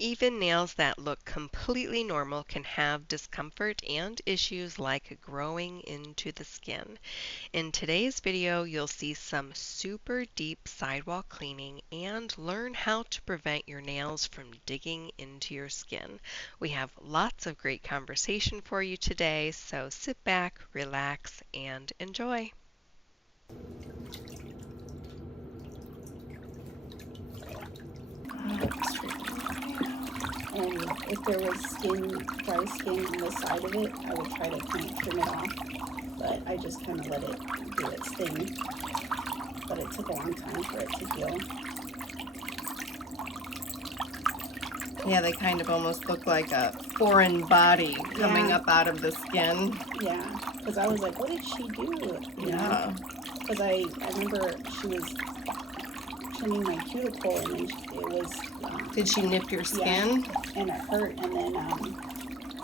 Even nails that look completely normal can have discomfort and issues like growing into the skin. In today's video, you'll see some super deep sidewall cleaning and learn how to prevent your nails from digging into your skin. We have lots of great conversation for you today, so sit back, relax, and enjoy. And if there was dry skin on the side of it, I would try to kind of trim it off. But I just kind of let it do its thing. But it took a long time for it to heal. Yeah, they kind of almost look like a foreign body coming up out of the skin. Yeah, because I was like, what did she do? Yeah. Because I remember she was trimming my cuticle, and then it was... Did she nip your skin? Yeah, and it hurt, and then,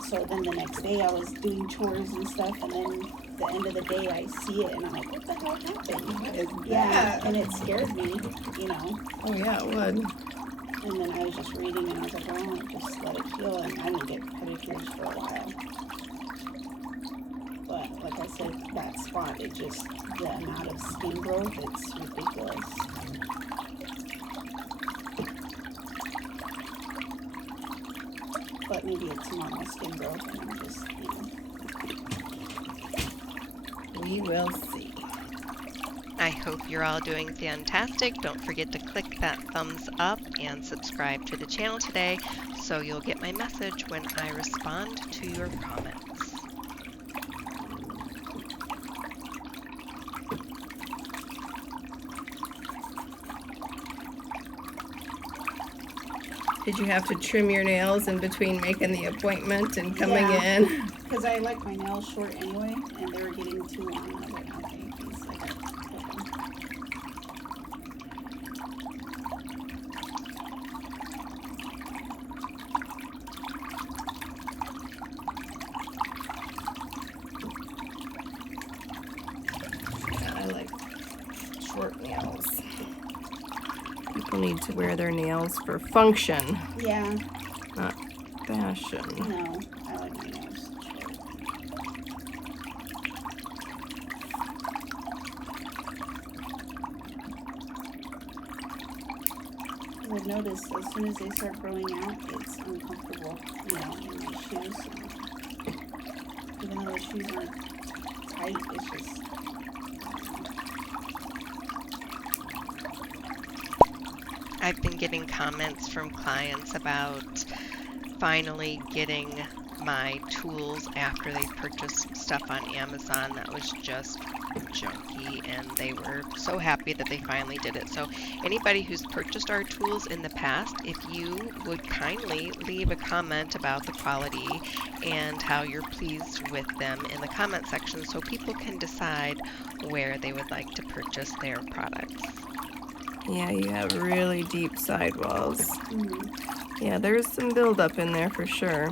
so then the next day I was doing chores and stuff, and then the end of the day I see it, and I'm like, what the hell happened? What is Yeah, that? and it scared me, you know. Oh yeah, it would. And then I was just reading, and I was like, oh, just let it heal, and I didn't get pedicures for a while. But like I said, that spot, it just, the amount of skin growth, it's ridiculous. But maybe it's normal skin growth, and I'm just, you know. We will see. I hope you're all doing fantastic. Don't forget to click that thumbs up and subscribe to the channel today so you'll get my message when I respond to your comments. Did you have to trim your nails in between making the appointment and coming in? Because I like my nails short anyway, and they were getting too long. I was like, okay, please, I gotta clip them. Yeah, I like short nails. People need to wear their nails for function, Yeah, not fashion. no, I like my nails short. I've noticed as soon as they start growing out, it's uncomfortable, you know, in my shoes. Even though the shoes aren't tight, it's just... I've been getting comments from clients about finally getting my tools after they purchased stuff on Amazon that was just junky, and they were so happy that they finally did it. So anybody who's purchased our tools in the past, if you would kindly leave a comment about the quality and how you're pleased with them in the comment section so people can decide where they would like to purchase their products. Yeah, you have really deep sidewalls. Yeah, there's some buildup in there for sure.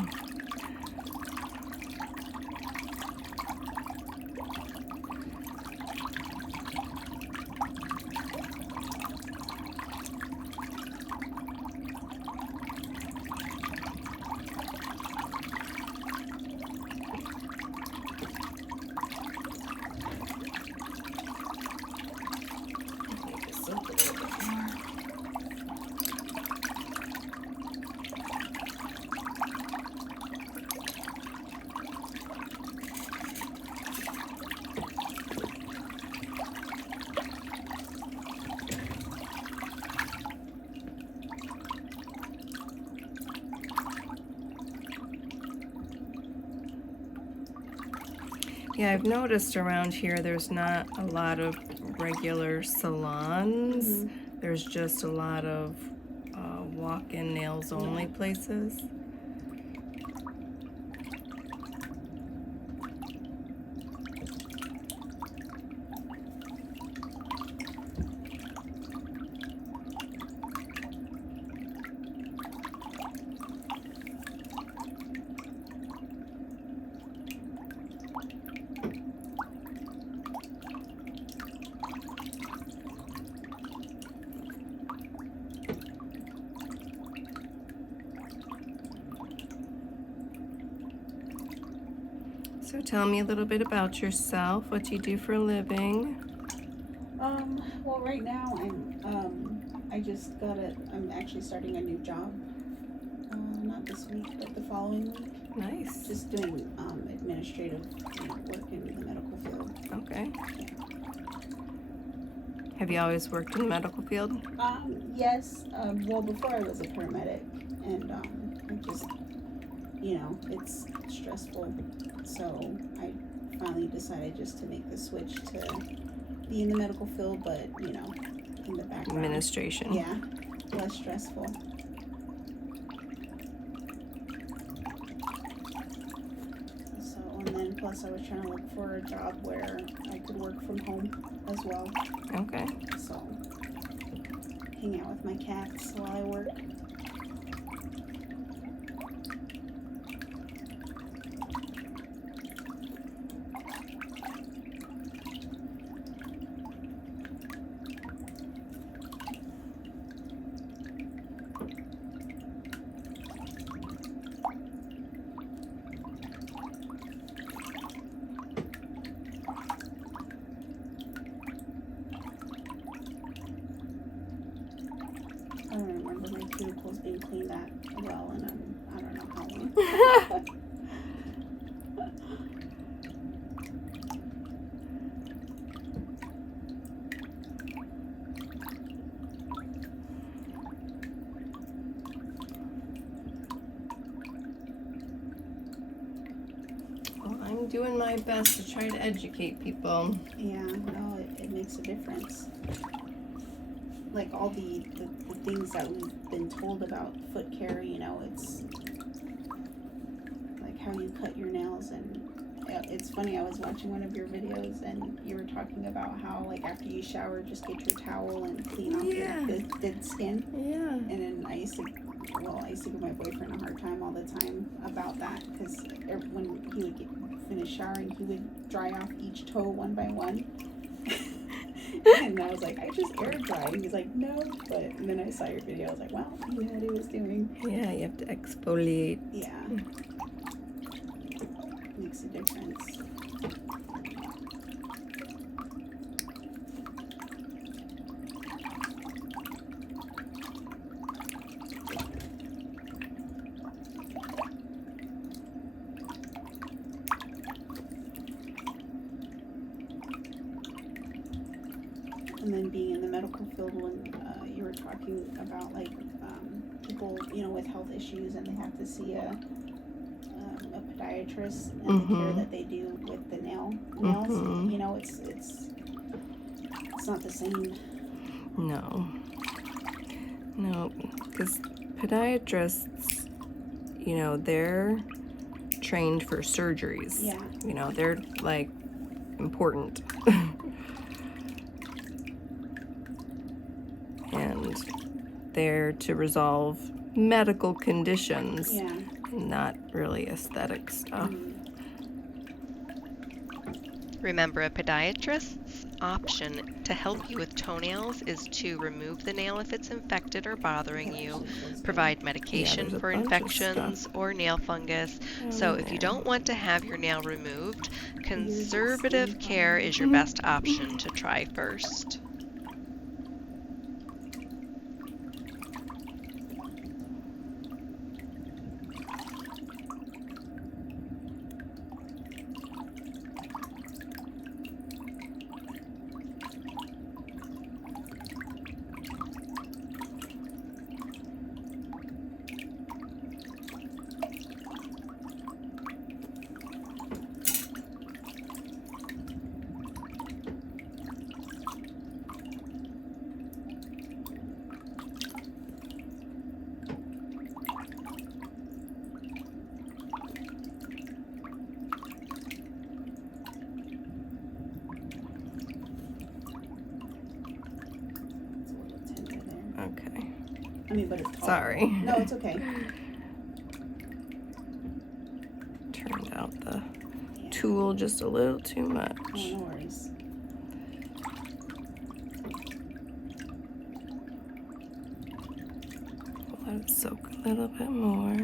Yeah, I've noticed around here there's not a lot of regular salons. There's just a lot of walk-in nails only places. So tell me a little bit about yourself. What do you do for a living? Well, right now I'm actually starting a new job. Not this week, but the following week. Nice. Just doing administrative work in the medical field. Okay. Have you always worked in the medical field? Yes. Well, before I was a paramedic, and I just, it's stressful. So I finally decided just to make the switch to be in the medical field, but in the background. Administration. Yeah, less stressful. So, and then plus I was trying to look for a job where I could work from home as well. Okay. So, hang out with my cats while I work. I don't remember my cuticles being cleaned that well, and I don't know how long. Well, I'm doing my best to try to educate people. Yeah, no, it makes a difference. Like all the things that we've been told about foot care, it's like how you cut your nails. And it's funny, I was watching one of your videos and you were talking about how like after you shower, just get your towel and clean off your dead skin. Yeah. And then I used to give my boyfriend a hard time all the time about that, because when he would finish showering, he would dry off each toe one by one. And I was like, I just air dry. And he's like, no. And then I saw your video. I was like, wow, he knew what he was doing. Yeah, you have to exfoliate. Yeah. Makes a difference. And then being in the medical field, when you were talking about like people, with health issues, and they have to see a podiatrist, and the care that they do with the nails, it's not the same. No, because podiatrists, they're trained for surgeries. Yeah. They're like important. And they're to resolve medical conditions, not really aesthetic stuff. Remember, a podiatrist's option to help you with toenails is to remove the nail if it's infected or bothering you, provide medication for infections or nail fungus. So if you don't want to have your nail removed, conservative care is your best option to try first. Okay. But it's tall. Sorry. No, it's okay. Turned out the tool just a little too much. Oh, no worries. Let it soak a little bit more.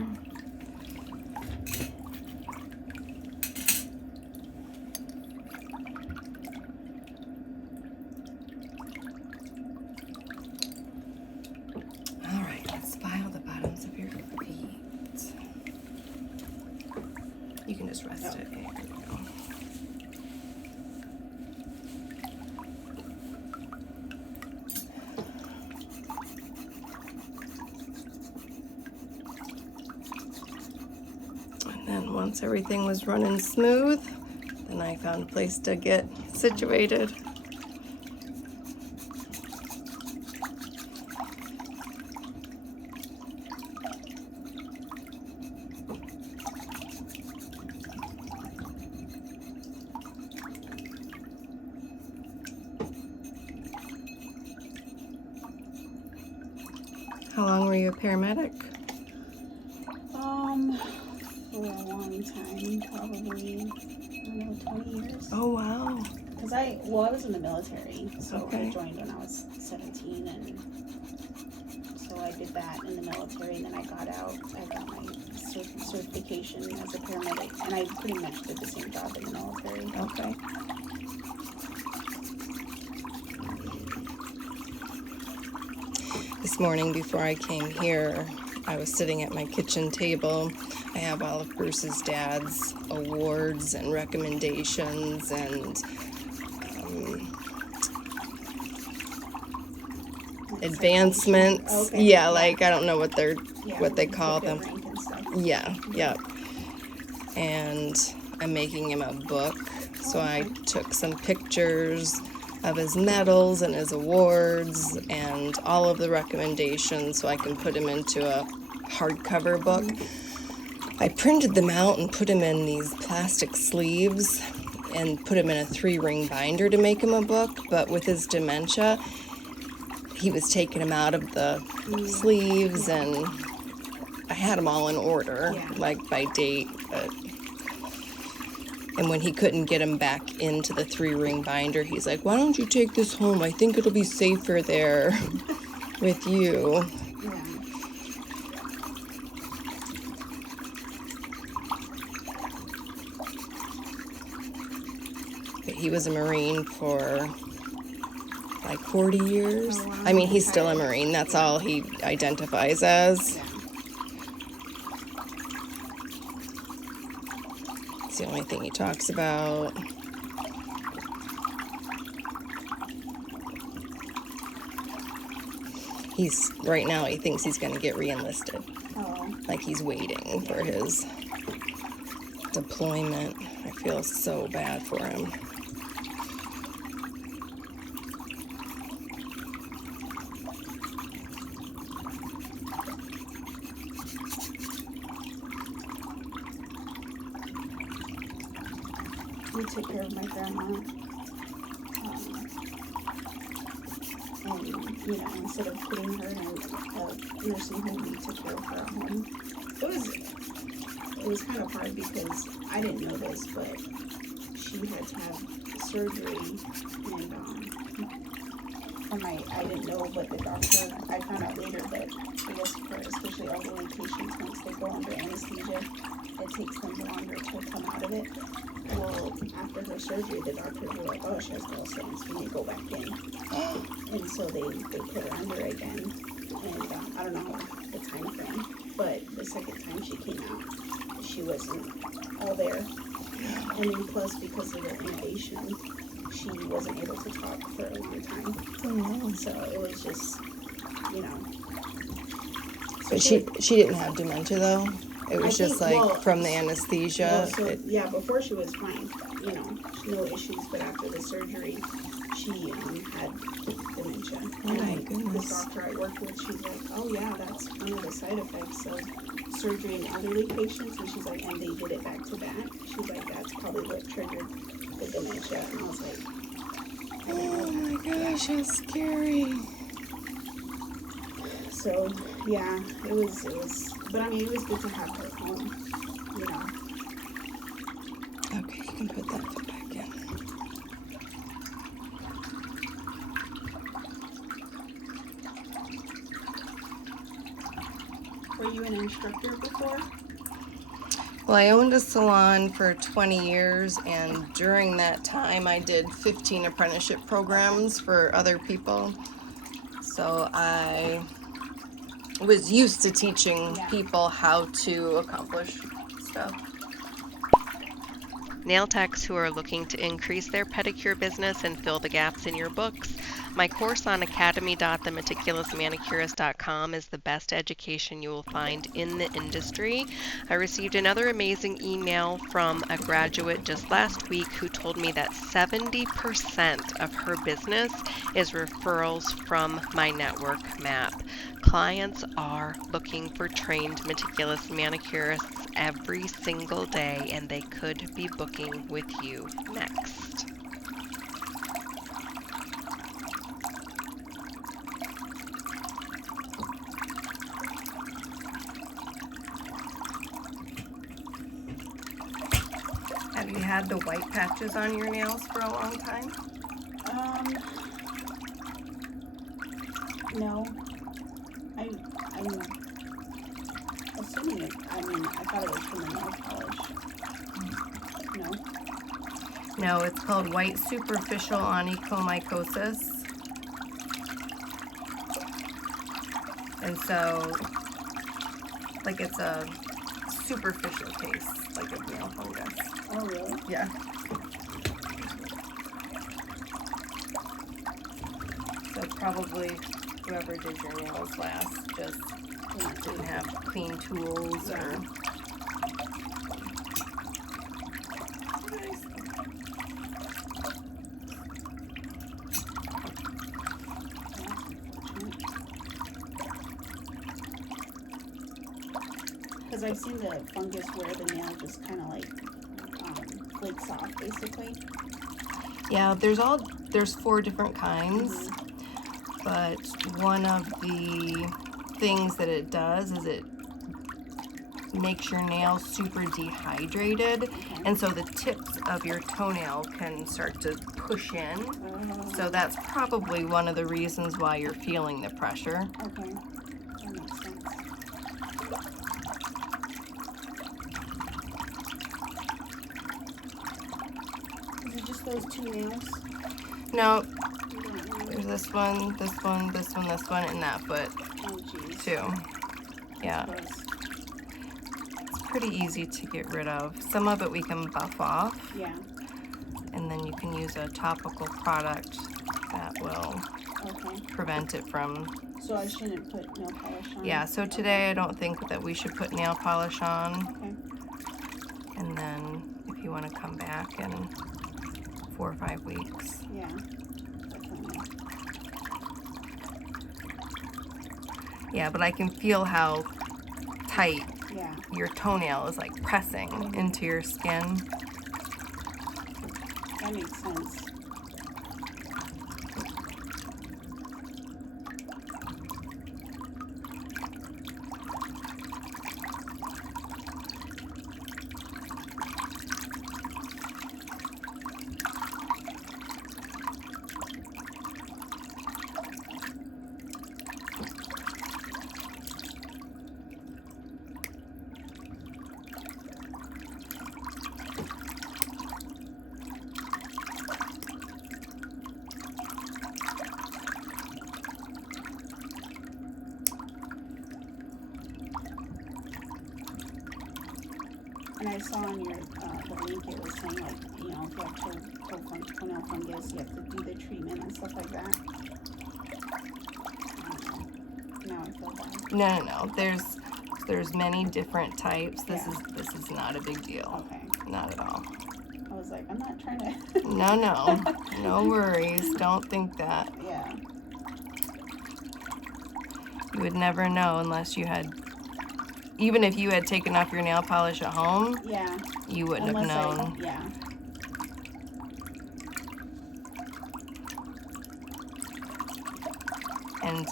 just rest it. There we go. And then once everything was running smooth, then I found a place to get situated. How long were you a paramedic? For a long time, probably, I don't know, 20 years. Oh, wow. Because I was in the military, so Okay. I joined when I was 17, and so I did that in the military, and then I got out. I got my certification as a paramedic, and I pretty much did the same job in the military. Okay. This morning before I came here, I was sitting at my kitchen table. I have all of Bruce's dad's awards and recommendations and advancements. Okay. Yeah, like I don't know what they're what they like call the them. rank and stuff. Yeah, yep. And I'm making him a book. So I took some pictures of his medals and his awards and all of the recommendations so I can put him into a hardcover book. I printed them out and put them in these plastic sleeves and put him in a 3-ring binder to make him a book. But with his dementia, he was taking them out of the sleeves, and I had them all in order, like by date. And when he couldn't get him back into the 3-ring binder, he's like, "Why don't you take this home? I think it'll be safer there with you." Yeah. But he was a Marine for like 40 years. Oh, wow. I mean, he's still a Marine. That's all he identifies as. Yeah. It's the only thing he talks about. Right now he thinks he's going to get re-enlisted. Oh. Like he's waiting for his deployment. I feel so bad for him. We took care of my grandma. And, you know, instead of putting her in a nursing home, we took care of her at home. It was kind of hard because I didn't know this, but she had to have surgery, and I didn't know, but the doctor, I found out later, but I guess for especially elderly patients, once they go under anesthesia, it takes them longer to come out of it. Well, after her surgery, the doctors were like, "Oh, she has gallstones, we need to go back in." And so they put her under again, and I don't know the time frame, but the second time she came out, she wasn't all there. And then plus, because of the intubation, she wasn't able to talk for a long time. Oh. So it was just, you know. But she didn't have dementia though. It was just from the anesthesia. Yeah, before she was fine, you know, no issues. But after the surgery, she had dementia. Oh my goodness. This doctor I worked with, she's like, "Oh yeah, that's one of the side effects of surgery in elderly patients." And she's like, "And they did it back to back." She's like, "That's probably what triggered the dementia." And I was like, "Oh my gosh, that's scary." So yeah, it was. But I mean, it was good to have her home, you know. Okay, you can put that foot back in. Were you an instructor before? Well, I owned a salon for 20 years, and during that time I did 15 apprenticeship programs for other people. So I was used to teaching people how to accomplish stuff. nail techs who are looking to increase their pedicure business and fill the gaps in your books. My course on academy.themeticulousmanicurist.com is the best education you will find in the industry. I received another amazing email from a graduate just last week who told me that 70% of her business is referrals from my network map. Clients are looking for trained meticulous manicurists every single day, and they could be booking with you next. Have you had the white patches on your nails for a long time? No. I'm assuming it. I mean, I thought it was from the nail polish. No. No, it's called white superficial onychomycosis. And so, like, it's a superficial case, like a nail fungus. Oh, really? Yeah. So probably whoever did your nails last just didn't have clean tools or... Because I've seen the fungus where the nail just kind of like flakes off, basically. Yeah, there's 4 different kinds, but one of the things that it does is it makes your nail super dehydrated, and so the tips of your toenail can start to push in. So that's probably one of the reasons why you're feeling the pressure. Okay, that makes sense. Is it just those 2 nails? No, there's this one, this one, this one, this one, and that foot Oh, geez. too. Yeah, Gross. it's pretty easy to get rid of. Some of it we can buff off, Yeah. and then you can use a topical product that will Okay. prevent it from... So I shouldn't put nail polish on? Yeah, so today I don't think that we should put nail polish on. Okay. And then if you want to come back in 4 or 5 weeks. Yeah. Definitely. Yeah, but I can feel how tight Yeah. your toenail is like pressing into your skin. That makes sense. And I saw on your the link it was saying like, you know, if you have toenail fungus, you have to do the treatment and stuff like that. Now I feel bad. No. There's many different types. This is not a big deal. Okay. Not at all. I was like, I'm not trying to. No worries. Don't think that. Yeah. You would never know unless you had, even if you had taken off your nail polish at home, Yeah. you wouldn't have known. Yeah. And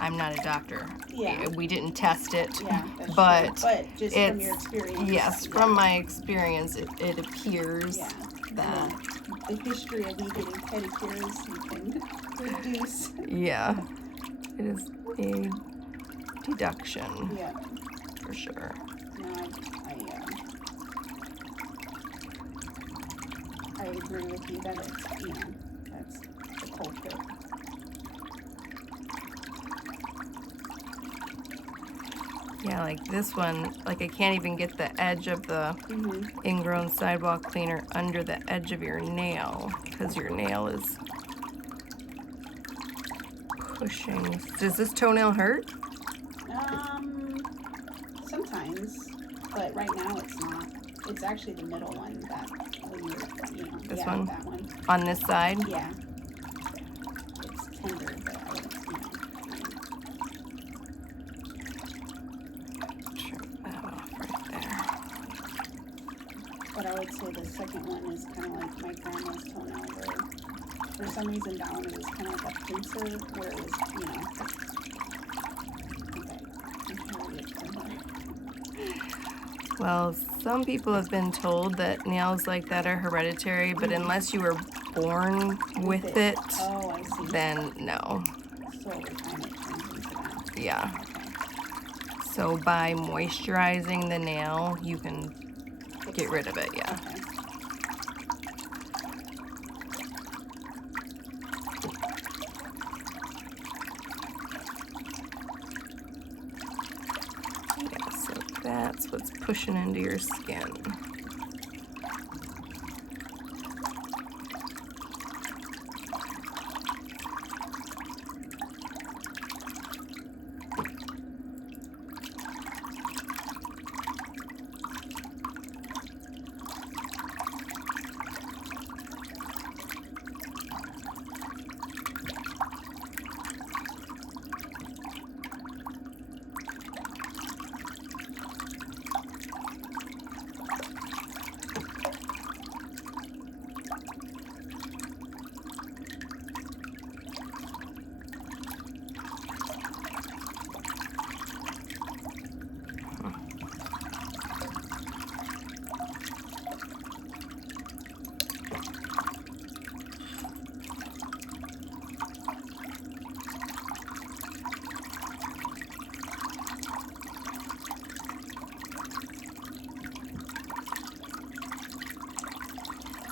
I'm not a doctor. Yeah. We didn't test it. Yeah. That's But true. But just from your experience. Yes, from my experience, it appears Yeah. that. The history of me getting pedicures, you can reduce. Yeah, it is a deduction Yeah. for sure. No, I agree with you that it's, you know, that's the culprit. Yeah, like this one, like I can't even get the edge of the Mm-hmm. ingrown sidewall cleaner under the edge of your nail because your nail is pushing. Does this toenail hurt? Sometimes, but right now it's not. It's actually the middle one that when you're, This yeah, one? that one. On this side? Yeah. It's tender, but I don't, Trim that off right there. But I would say the second one is kind of like my grandma's toenail, where for some reason that one was kind of like a pincer, where it was, okay, inherited from her. Well, some people have been told that nails like that are hereditary, but unless you were born with it, Oh, I see. then no. So over time it turns into that. Yeah. Okay. So by moisturizing the nail, you can get rid of it, yeah. Okay. Yeah, so that's what's pushing into your skin.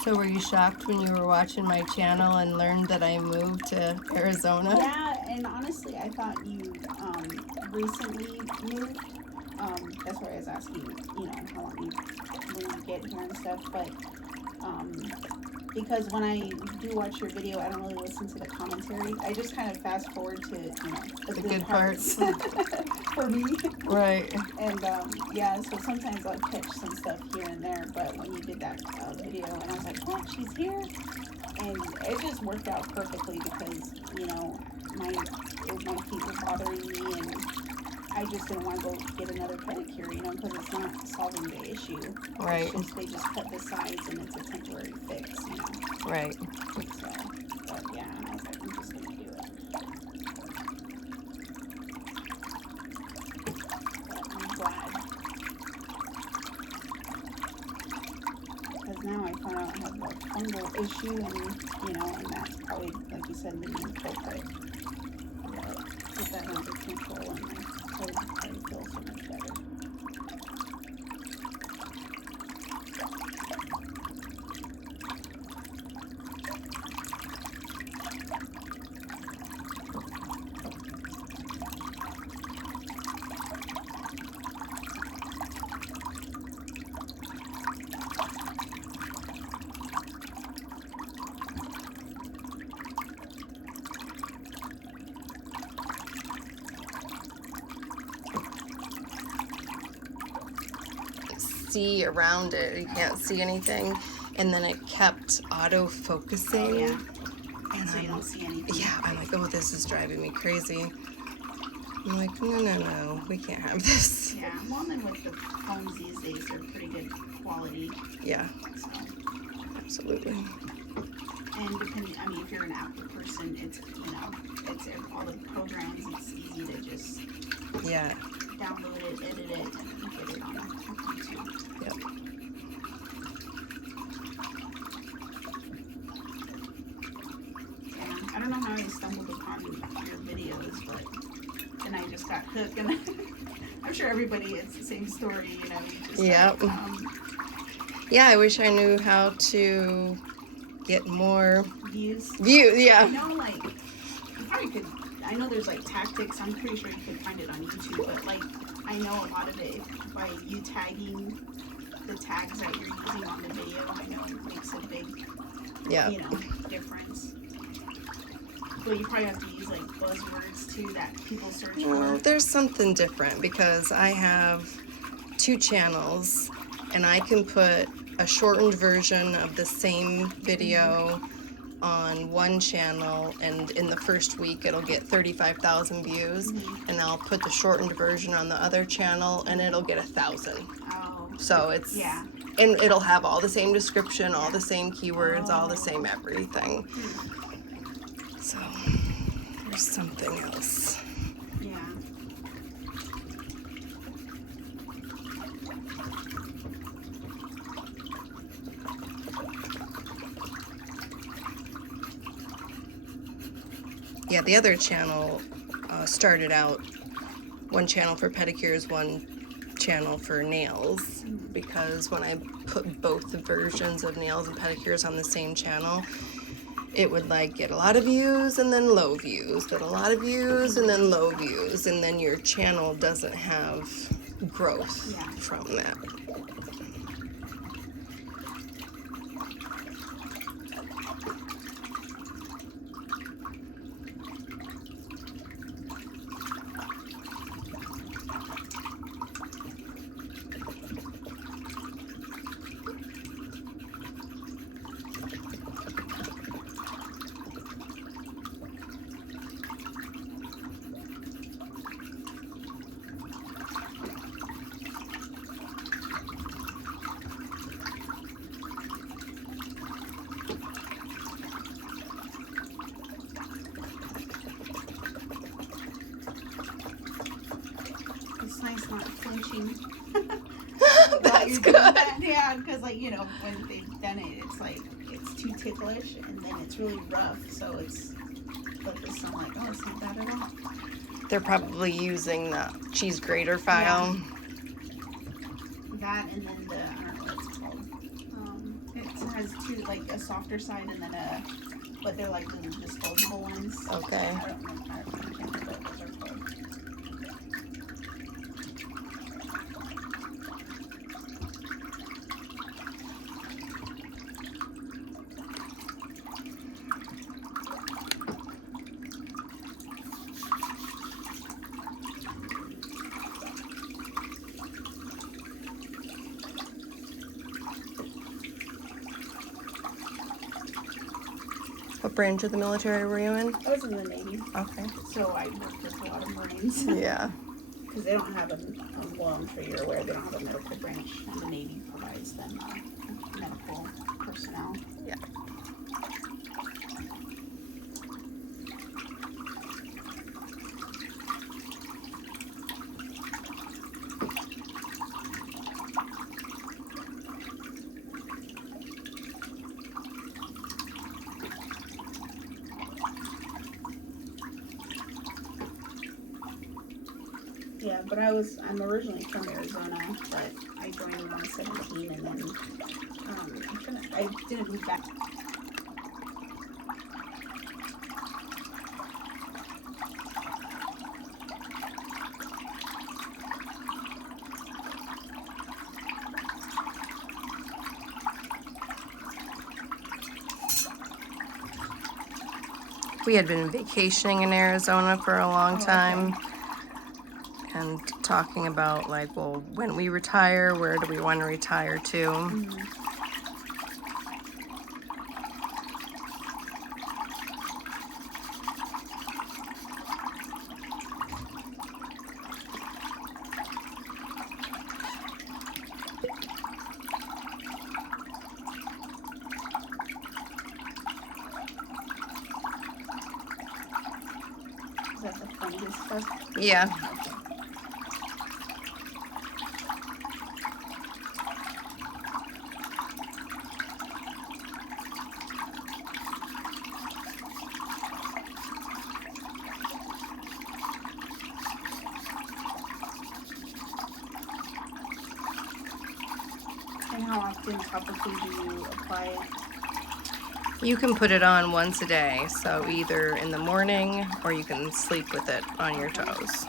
So were you shocked when you were watching my channel and learned that I moved to Arizona? Yeah, and honestly, I thought you recently moved. That's why I was asking, how long when you get here and stuff. But because when I do watch your video, I don't really listen to the commentary. I just kind of fast forward to, the good parts for me. Right. And yeah, so sometimes I'll catch some stuff here and there. But when you did that video, and I was like, what? She's here? And it just worked out perfectly because, my feet were bothering me, and I just didn't want to go get another pedicure, because it's not solving the issue. Right. It's just, they just cut the sides and it's a temporary fix, Right. So, but yeah, I was like, I'm just going to do it. But I'm glad. Because now I found out I have a fungal issue, and that's probably, like you said, the main culprit. Get that under control, and my toes probably feel so much better. See around it, you can't see anything, and then it kept auto focusing. Oh, yeah. And So you don't see anything. Yeah, I'm like, oh, this is driving me crazy. I'm like, no, we can't have this. Yeah, well, and then with the phones these days, they're pretty good quality. Yeah, So, absolutely. and depending, if you're an Apple person, it's, it's all the programs, it's easy to just Yeah. download it, edit it, and get it on YouTube. Yep. Yeah, I don't know how I stumbled upon your videos, but then I just got hooked, and I'm sure everybody, it's the same story, you just Yep. Yeah, I wish I knew how to get more views. Yeah. Like, you probably could, I know there's like tactics, I'm pretty sure you could find it on YouTube, but like, I know a lot of it by you tagging the tags that you're using on the video. I know it makes a big, difference. But you probably have to use like buzzwords too that people search for. There's something different because I have 2 channels and I can put a shortened version of the same video on one channel, and in the first week it'll get 35,000 views, and I'll put the shortened version on the other channel and it'll get 1,000. Oh. So it's, and it'll have all the same description, all the same keywords, all the same everything. So there's something else. Yeah. Yeah, the other channel started out one channel for pedicures, one channel for nails, because when I put both the versions of nails and pedicures on the same channel, it would like get a lot of views and then low views, get a lot of views and then low views, and then your channel doesn't have growth from that. It's nice not flinching. That's good. Yeah, because like, when they've done it, it's like, it's too ticklish and then it's really rough. So it's, but this I'm like, oh, it's not bad at all. They're probably using the cheese grater file. Yeah. That and then the, I don't know what it's called. It has 2, like a softer side and then but they're like the disposable ones. Okay. I don't know, I can't remember what those are called. What branch of the military were you in? I was in the Navy. Okay. So I worked with a lot of Marines. Yeah. Because they don't have well, I'm sure you're aware, they don't have a medical branch, and the Navy provides them medical personnel. Yeah. Yeah, but I'm originally from Arizona, but I joined when I was 17, and then I didn't move back. We had been vacationing in Arizona for a long time. And talking about like, well, when we retire, where do we want to retire to? Is that the fungus stuff? Yeah. Okay. And how often topically do you apply it? You can put it on once a day, so either in the morning or you can sleep with it on your toes.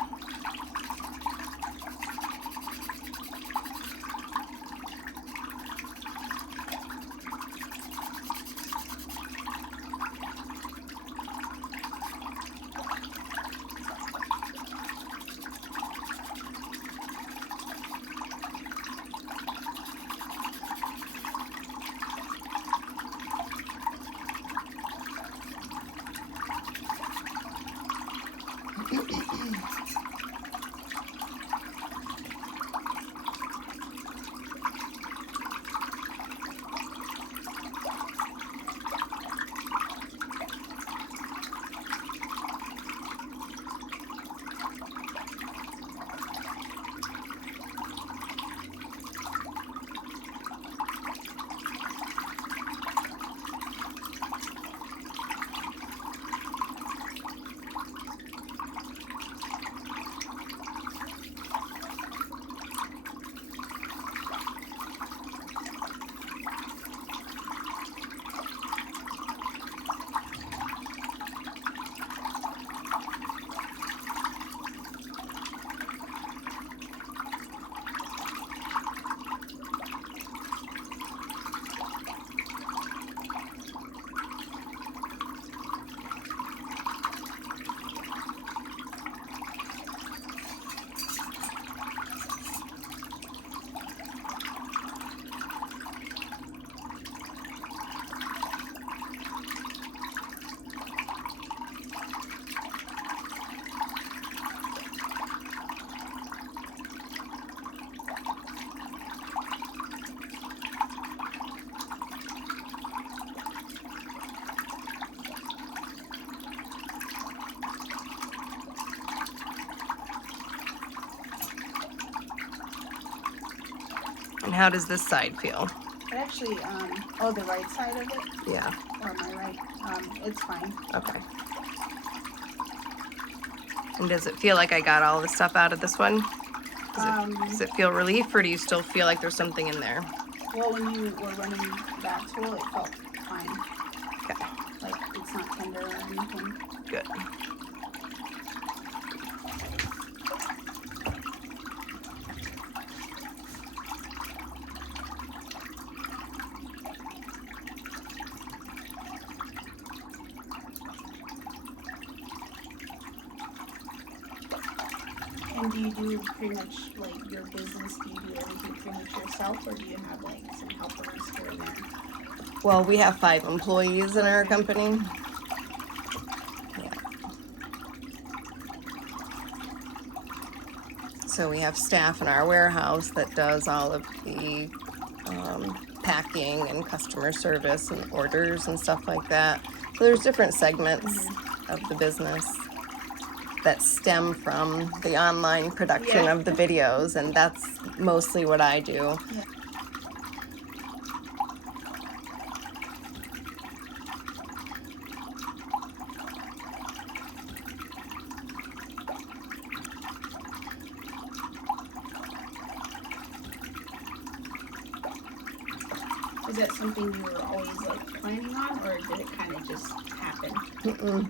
And how does this side feel? It actually, the right side of it, Yeah. or my right, it's fine. Okay. And does it feel like I got all the stuff out of this one? Does it feel relief, or do you still feel like there's something in there? Well, when you were running that tool, it felt fine. Okay. Like, it's not tender or anything. Good. And do you do pretty much, like, your business, do you do everything pretty much yourself, or do you have, like, some helpers here and there? Well, we have 5 employees in our company. Yeah. So we have staff in our warehouse that does all of the packing and customer service and orders and stuff like that. So there's different segments of the business that stem from the online production of the videos, and that's mostly what I do. Yeah. Is that something you were always, like, planning on, or did it kind of just happen?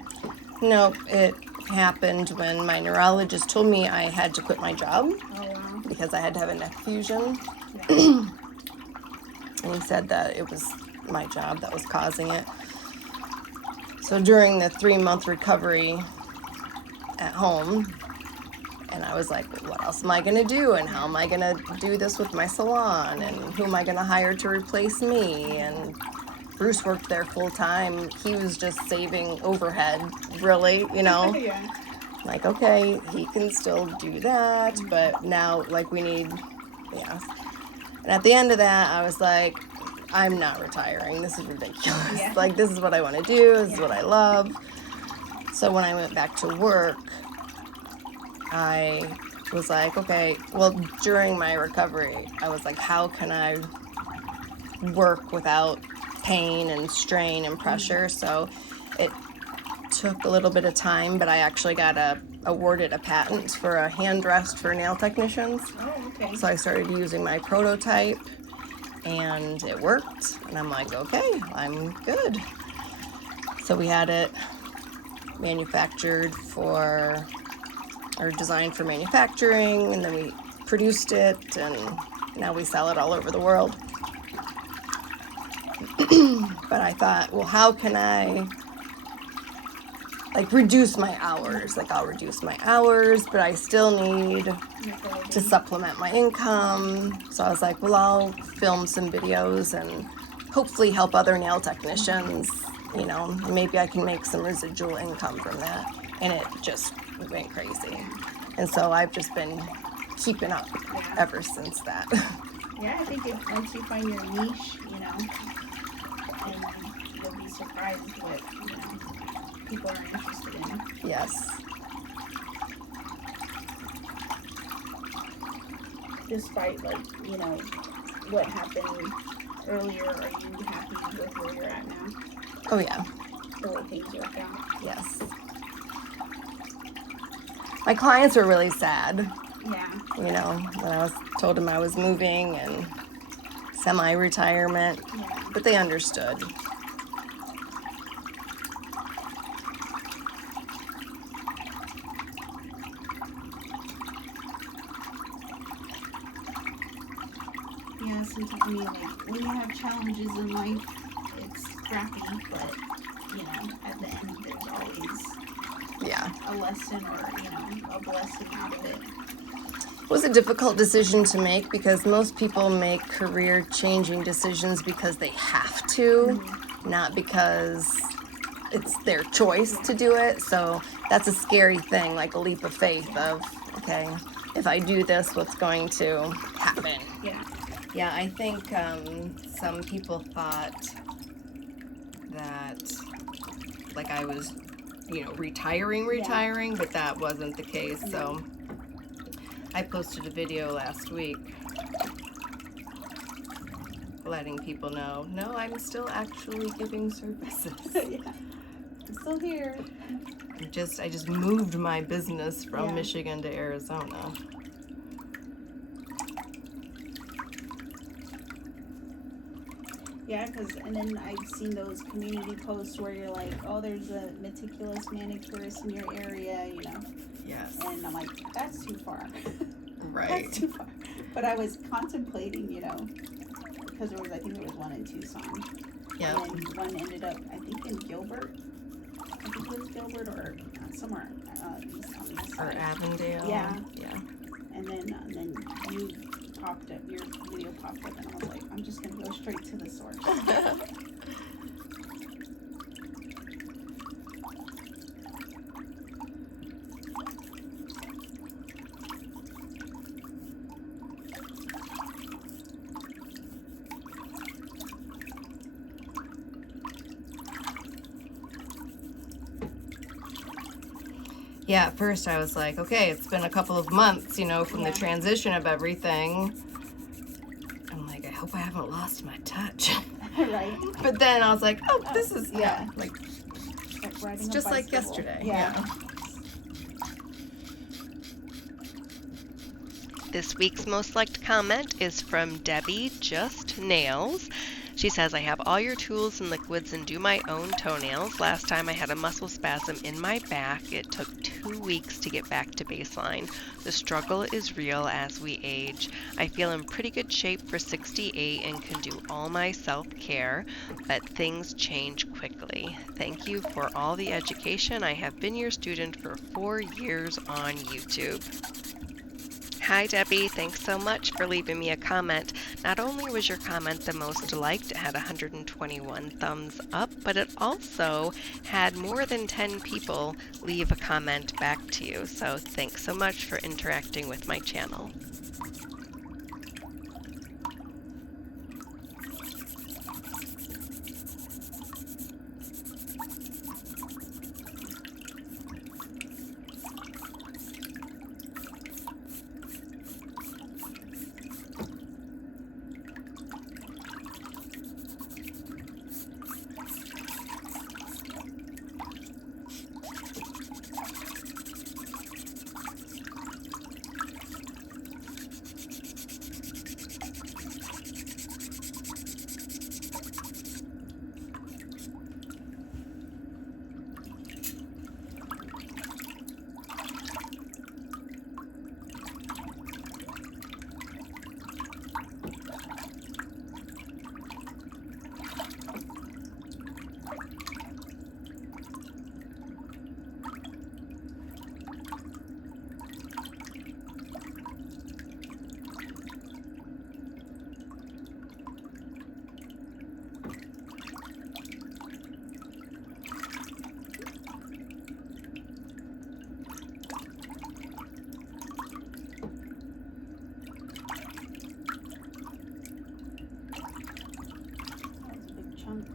Nope, it happened when my neurologist told me I had to quit my job because I had to have a neck fusion. Yeah. And he said that it was my job that was causing it. So during the 3-month recovery at home, and I was like, what else am I going to do? And how am I going to do this with my salon? And who am I going to hire to replace me? And Bruce worked there full time. He was just saving overhead, really, you know? Yeah. Like, okay, he can still do that, but now, like, we need, yeah. And at the end of that, I was like, I'm not retiring. This is ridiculous. Yeah. Like, this is what I want to do. This is what I love. So when I went back to work, I was like, okay, well, during my recovery, I was like, how can I work without pain and strain and pressure? So it took a little bit of time, but I actually got awarded a patent for a hand rest for nail technicians. Oh, okay. So I started using my prototype, and it worked. And I'm like, okay, I'm good. So we had it manufactured or designed for manufacturing, and then we produced it, and now we sell it all over the world. But I thought, well, how can I, like, reduce my hours? Like, I'll reduce my hours, but I still need to supplement my income. So I was like, well, I'll film some videos and hopefully help other nail technicians, you know, maybe I can make some residual income from that. And it just went crazy. And so I've just been keeping up ever since that. Yeah, I think once you find your niche, you know, and you'll be surprised what, you know, people are interested in. Yes. Despite, like, you know, what happened earlier, are you happy with where you're at now? Oh, yeah. The way things work out? Yes. My clients were really sad, Yeah. you know, when I told them I was moving and semi-retirement, Yeah. but they understood. Yeah, sometimes, I mean, like, when you have challenges in life, it's crappy, but, you know, at the end, there's always a lesson or, you know, a blessing out of it. It was a difficult decision to make because most people make career-changing decisions because they have to, not because it's their choice to do it. So that's a scary thing, like a leap of faith of, okay, if I do this, what's going to happen? Yeah. Yeah, I think some people thought that, like, I was, you know, retiring, but that wasn't the case. So I posted a video last week letting people know, no, I'm still actually giving services. Yeah. I'm still here. I just moved my business from Yeah. Michigan to Arizona. Yeah, and then I've seen those community posts where you're like, oh, there's a Meticulous Manicurist in your area, you know. Yes. And I'm like, that's too far. Right. That's too far. But I was contemplating, you know, because I think there was one in Tucson. Yeah. And then one ended up, I think, in Gilbert. I think it was Gilbert or somewhere east on this Or side. Avondale. Yeah. Yeah. And then you popped up, your video popped up, and I was like, I'm just gonna go straight to the source. Yeah, at first I was like, okay, it's been a couple of months, you know, from the Yeah. transition of everything. I'm like, I hope I haven't lost my touch. Right? But then I was like, oh, this is, yeah. like, Like riding it's a just like bicycle. yesterday. Yeah. This week's most liked comment is from Debbie Just Nails. She says, I have all your tools and liquids and do my own toenails. Last time I had a muscle spasm in my back. It took 2 weeks to get back to baseline. The struggle is real as we age. I feel in pretty good shape for 68 and can do all my self-care, but things change quickly. Thank you for all the education. I have been your student for 4 years on YouTube. Hi Debbie, thanks so much for leaving me a comment. Not only was your comment the most liked, it had 121 thumbs up, but it also had more than 10 people leave a comment back to you. So thanks so much for interacting with my channel.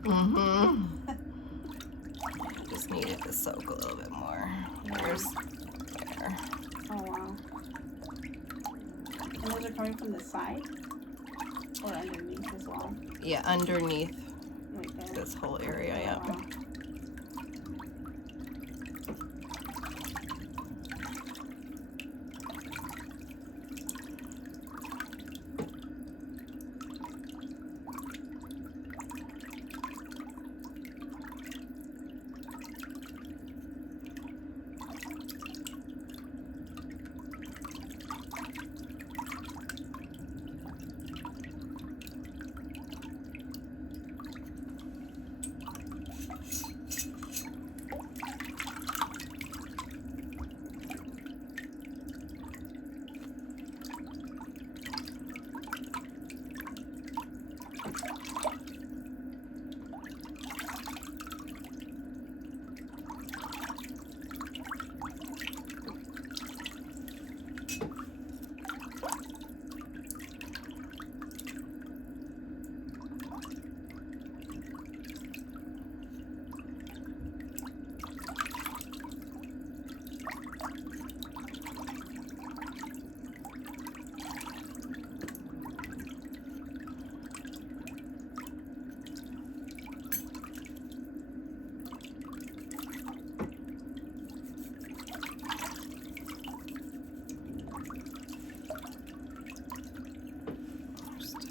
Mm-hmm. Just needed to soak a little bit more. There's there. Oh wow. And those are coming from the side or underneath as well? Yeah, underneath Right there. this whole area, yeah. Wow.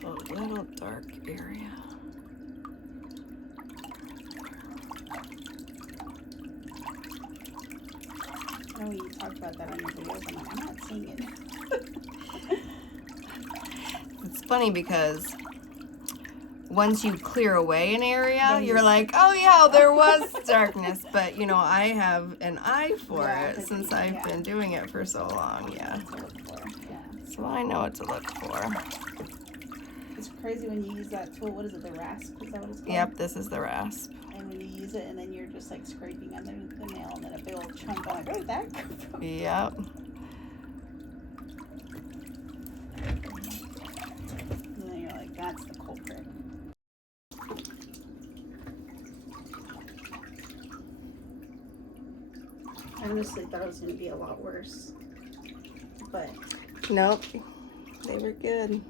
a little dark area. Oh, you talked about that on your videos. I'm like, I'm not seeing it. It's funny because once you clear away an area, Then you're you- like, oh yeah, there was darkness. But you know, I have an eye for Yeah, it 'cause since you- I've yeah. been doing it for so long. Yeah. That's what it's for. Yeah. So I know what to look for. It's crazy when you use that tool. What is it? The rasp? Is that what it's called? Yep, this is the rasp. And when you use it, and then you're just like scraping under the nail, and then a big old chunk. I'm like, where did that come from? Yep. And then you're like, that's the culprit. I honestly thought it was going to be a lot worse. But Nope. They were good.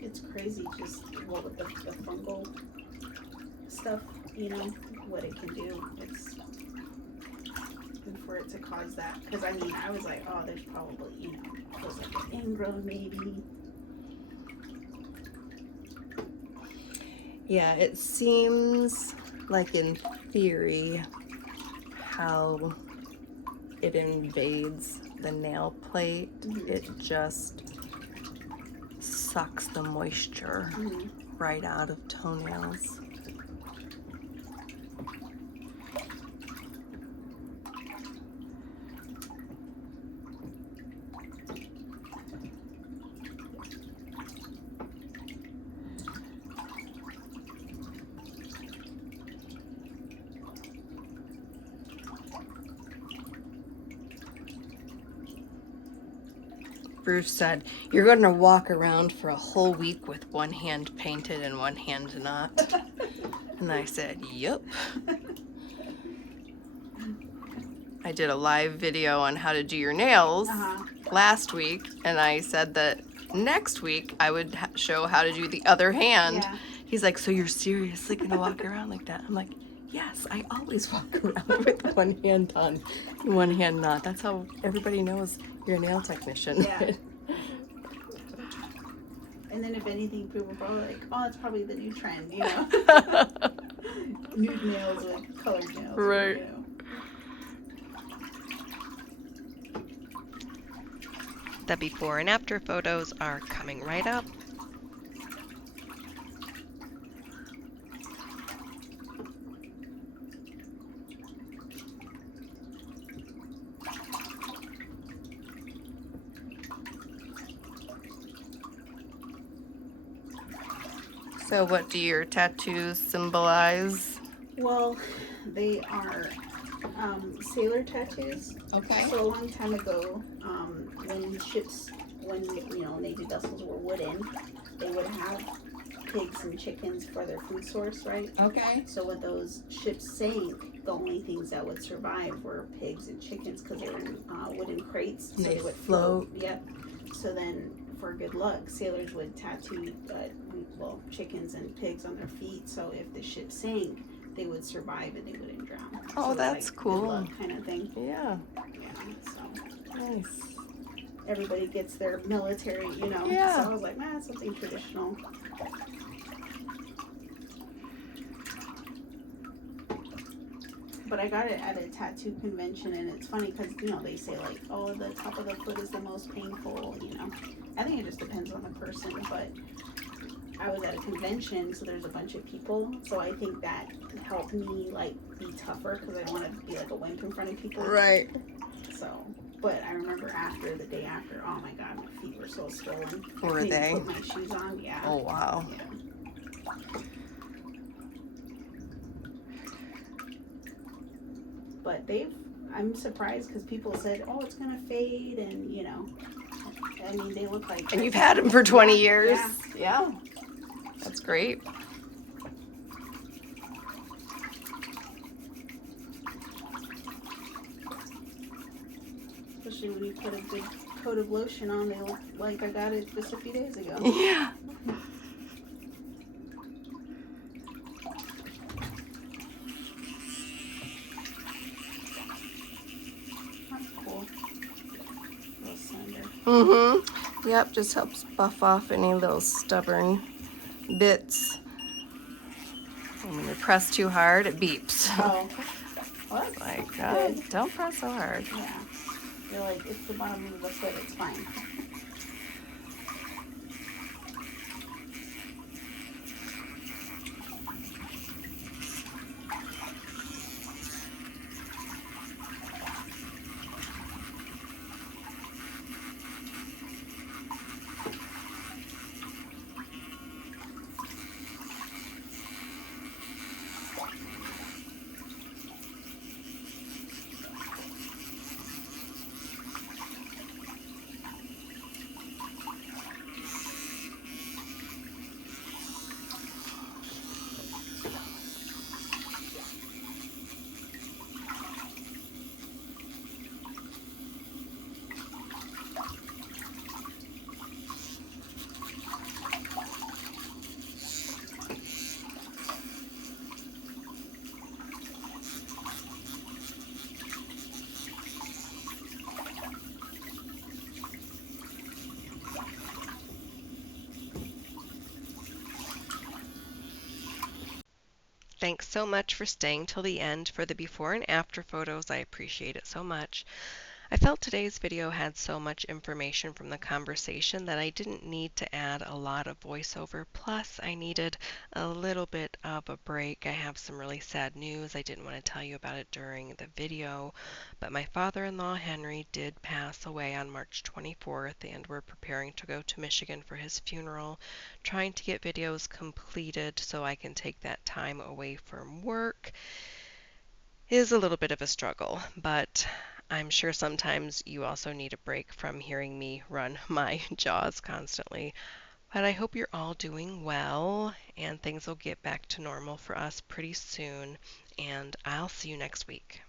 it's crazy just what with the fungal stuff, you know, what it can do. It's and for it to cause that. Because I mean, I was like, oh, there's probably, you know, it was like an ingrown maybe. Yeah, it seems like in theory how it invades the nail plate. Mhm. It just sucks the moisture Mhm. right out of toenails. Bruce said, "You're going to walk around for a whole week with one hand painted and one hand not." And I said, "Yep." I did a live video on how to do your nails last week, and I said that next week I would show how to do the other hand. Yeah. He's like, "So you're seriously going to walk around like that?" I'm like, "Yes, I always walk around with one hand on and one hand not. That's how everybody knows you're a nail technician." Yeah. And then if anything, people are probably like, oh, it's probably the new trend, you know? Nude nails with colored nails. Right. You know? The before and after photos are coming right up. So what do your tattoos symbolize? Well, they are sailor tattoos. Okay. So a long time ago, when ships, when, you know, Navy vessels were wooden, they would have pigs and chickens for their food source, right? Okay. So when those ships sank, the only things that would survive were pigs and chickens because they were in wooden crates. So They they would float. Yep. So then, for good luck, sailors would tattoo, chickens and pigs on their feet. So if the ship sank, they would survive and they wouldn't drown. Oh, So it's that's like cool. Good luck kind of thing. Yeah. Yeah. So Nice. everybody gets their military, you know. Yeah. So I was like, nah, something traditional. But I got it at a tattoo convention, and it's funny because, you know, they say like, oh, the top of the foot is the most painful, you know. I think it just depends on the person, but I was at a convention, so there's a bunch of people, so I think that helped me like be tougher because I don't want to be like a wimp in front of people. Right. So, but I remember the day after, oh my god, my feet were so swollen. Were I couldn't they? Put my shoes on, yeah. Oh, wow. Yeah. But I'm surprised because people said, oh, it's gonna fade, and you know, I mean, they look like. And you've had them for 20 years. Yeah. Yeah. That's great. Especially when you put a good coat of lotion on, they look like I got it just a few days ago. Yeah. Mm-hmm. Yep, just helps buff off any little stubborn bits. And when you press too hard, it beeps. Oh, well, It's that's like, good. don't press so hard. Yeah. You're like, it's the bottom of the foot, it's fine. Thanks so much for staying till the end for the before and after photos. I appreciate it so much. I felt today's video had so much information from the conversation that I didn't need to add a lot of voiceover. Plus, I needed a little bit of a break. I have some really sad news. I didn't want to tell you about it during the video, but my father-in-law Henry did pass away on March 24th, and we're preparing to go to Michigan for his funeral, trying to get videos completed so I can take that time away from work is a little bit of a struggle, but I'm sure sometimes you also need a break from hearing me run my jaws constantly. But I hope you're all doing well and things will get back to normal for us pretty soon, and I'll see you next week.